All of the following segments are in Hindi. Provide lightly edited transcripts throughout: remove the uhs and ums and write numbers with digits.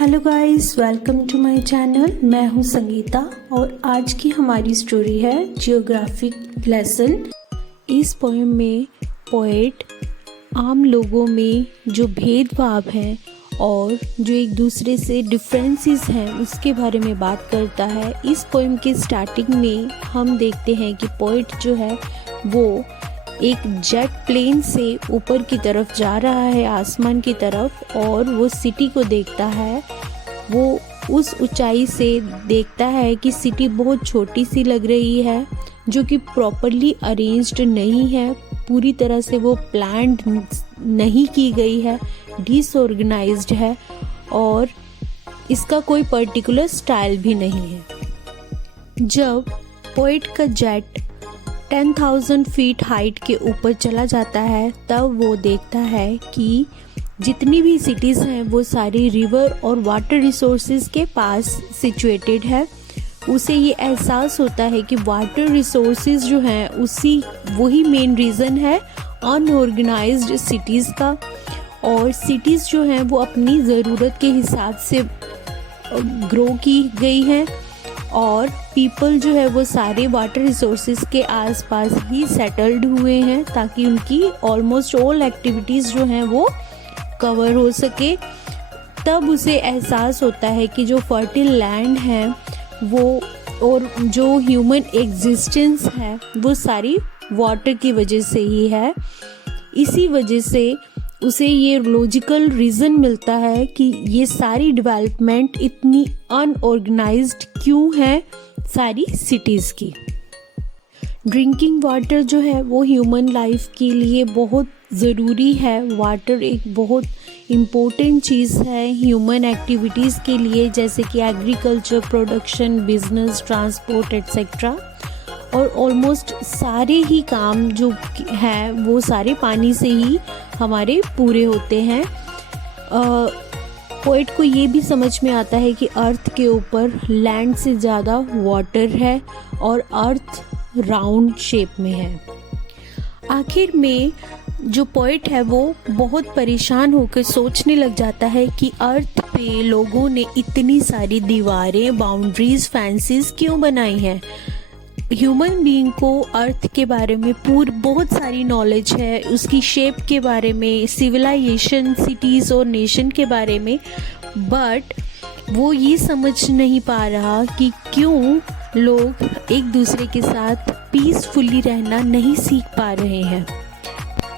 Hello guys, welcome to my channel. मैं हूं संगीता और आज की हमारी स्टोरी है जियोग्राफिक लेसन। इस पोएम में पोएट आम लोगों में जो भेदभाव है और जो एक दूसरे से डिफरेंसेस हैं उसके बारे में बात करता है। इस पोएम के स्टार्टिंग में हम देखते हैं कि पोएट जो है वो एक जेट प्लेन से ऊपर की तरफ जा रहा है, आसमान की तरफ, और वो सिटी को देखता है। वो उस ऊंचाई से देखता है कि सिटी बहुत छोटी सी लग रही है, जो कि प्रॉपरली अरेंज्ड नहीं है, पूरी तरह से वो प्लान्ड नहीं की गई है, डिसऑर्गेनाइज्ड है और इसका कोई पर्टिकुलर स्टाइल भी नहीं है। जब पोएट का जेट 10,000 फीट हाइट के ऊपर चला जाता है तब वो देखता है कि जितनी भी सिटीज़ हैं वो सारी रिवर और वाटर रिसोर्सेज के पास सिचुएटेड है। उसे ये एहसास होता है कि वाटर रिसोर्सेज जो हैं वही मेन रीज़न है अनऑर्गेनाइज्ड सिटीज़ का। और सिटीज़ जो हैं वो अपनी ज़रूरत के हिसाब से ग्रो की गई हैं और पीपल जो है वो सारे वाटर रिसोर्सेज के आसपास ही सेटल्ड हुए हैं ताकि उनकी ऑलमोस्ट ऑल एक्टिविटीज़ जो हैं वो कवर हो सके। तब उसे एहसास होता है कि जो फर्टिल लैंड है वो और जो ह्यूमन एग्जिस्टेंस है वो सारी वाटर की वजह से ही है। इसी वजह से उसे ये लॉजिकल रीज़न मिलता है कि ये सारी डेवलपमेंट इतनी अनऑर्गेनाइज्ड क्यों है सारी सिटीज़ की। ड्रिंकिंग वाटर जो है वो ह्यूमन लाइफ के लिए बहुत ज़रूरी है। वाटर एक बहुत इम्पोर्टेंट चीज़ है ह्यूमन एक्टिविटीज़ के लिए, जैसे कि agriculture, production, business, transport etcetera. और ऑलमोस्ट सारे ही काम जो हैं वो सारे पानी से ही हमारे पूरे होते हैं। पोएट को ये भी समझ में आता है कि अर्थ के ऊपर लैंड से ज़्यादा वाटर है और अर्थ राउंड शेप में है। आखिर में जो पोएट है वो बहुत परेशान होकर सोचने लग जाता है कि अर्थ पे लोगों ने इतनी सारी दीवारें, बाउंड्रीज, फेंसेस क्यों बनाई हैं। ह्यूमन बीइंग को अर्थ के बारे में बहुत सारी नॉलेज है, उसकी शेप के बारे में, सिविलाइजेशन, सिटीज़ और नेशन के बारे में, बट वो ये समझ नहीं पा रहा कि क्यों लोग एक दूसरे के साथ पीसफुली रहना नहीं सीख पा रहे हैं।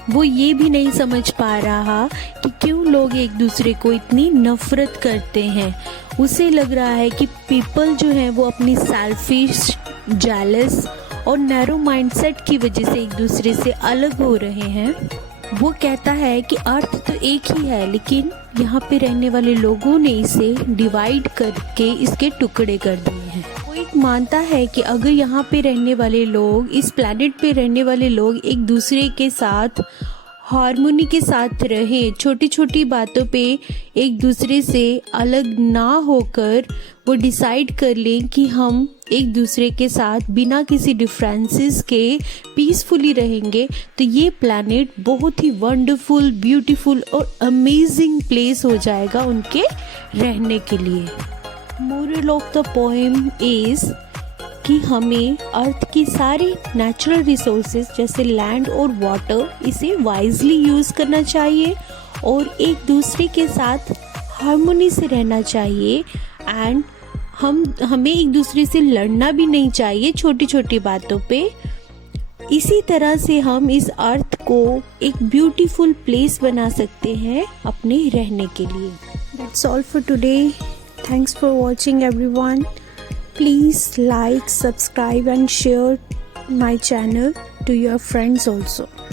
वो ये भी नहीं समझ पा रहा कि क्यों लोग एक दूसरे को इतनी नफरत करते हैं। उसे लग रहा है कि पीपल जो हैं वो अपनी सेल्फिश, जेलस और नैरो माइंडसेट की वजह से एक दूसरे से अलग हो रहे हैं। वो कहता है कि अर्थ तो एक ही है, लेकिन यहाँ पे रहने वाले लोगों ने इसे डिवाइड करके इसके टुकड़े कर दिए हैं। वो एक मानता है कि अगर यहाँ पे रहने वाले लोग, इस प्लैनेट पे रहने वाले लोग एक दूसरे के साथ हार्मोनी के साथ रहे, छोटी छोटी बातों पे एक दूसरे से अलग ना होकर वो डिसाइड कर लें कि हम एक दूसरे के साथ बिना किसी डिफरेंसेस के पीसफुली रहेंगे, तो ये प्लैनेट बहुत ही वंडरफुल, ब्यूटीफुल और अमेजिंग प्लेस हो जाएगा उनके रहने के लिए। Moral of the poem is कि हमें अर्थ की सारी नेचुरल रिसोर्सेज जैसे लैंड और वाटर, इसे वाइजली यूज़ करना चाहिए और एक दूसरे के साथ हार्मोनी से रहना चाहिए। एंड हमें एक दूसरे से लड़ना भी नहीं चाहिए छोटी छोटी बातों पे। इसी तरह से हम इस अर्थ को एक ब्यूटीफुल प्लेस बना सकते हैं अपने रहने के लिए। That's all for today. Thanks for watching everyone. Please like, subscribe and share my channel to your friends also.